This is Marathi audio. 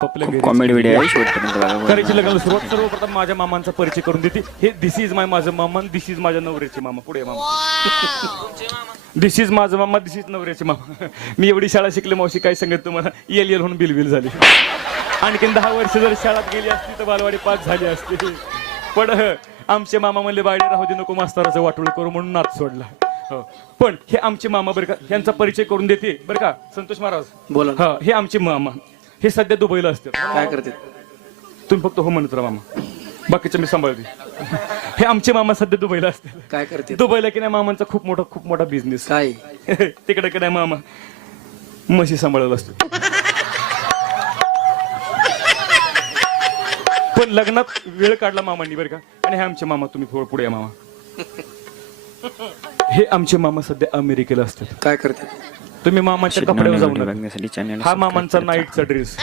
कॉमेडी व्हिडिओ आहे करायची लग्नाला सुरुवात सर्वप्रथम माझ्या मामांचा परिचय करून देते. हे दिस इज माय माझं मामा, दिस इज माझ्या नवऱ्याचे मामा. पुढे मामा, दिस इज माझं मामा, दिस इज नवऱ्याचे मामा. मी एवढी शाळा शिकले मावशी, काय सांगत तुम्हाला, येल येल म्हणून बिलबिल झाली. आणखीन 10 वर्ष जर शाळेत गेली असती तर बालवाडी पास झाली असती. पण आमचे मामा म्हणले बाडी राहू दे, नको मास्तराचं वाटोळ करू म्हणून नाच सोडला. पण हे आमचे मामा बरं का, यांचा परिचय करून देते बरं का संतोष महाराज. बोला. हा, हे आमचे मामा, हे सध्या दुबईला असतात. काय करते तुम्ही फक्त हो म्हणत राहा मामा, बाकीचं मी सांभाळते. हे आमचे मामा सध्या दुबईला असतात. काय करते दुबईला की नाही मामांचा खूप मोठा बिझनेस. काय तिकडे की नाही मामा म्हशी सांभाळत असतो. पण लग्नात वेळ काढला मामांनी बरं का. आणि हे आमचे मामा, तुम्ही थोडं पुढे या मामा. हे आमचे मामा सध्या अमेरिकेला असतात. काय करते तुम्ही मामाच्या कपड्यावर जाऊन बघण्यासाठी चॅनल हा मामांचा नाईटचा ड्रेस.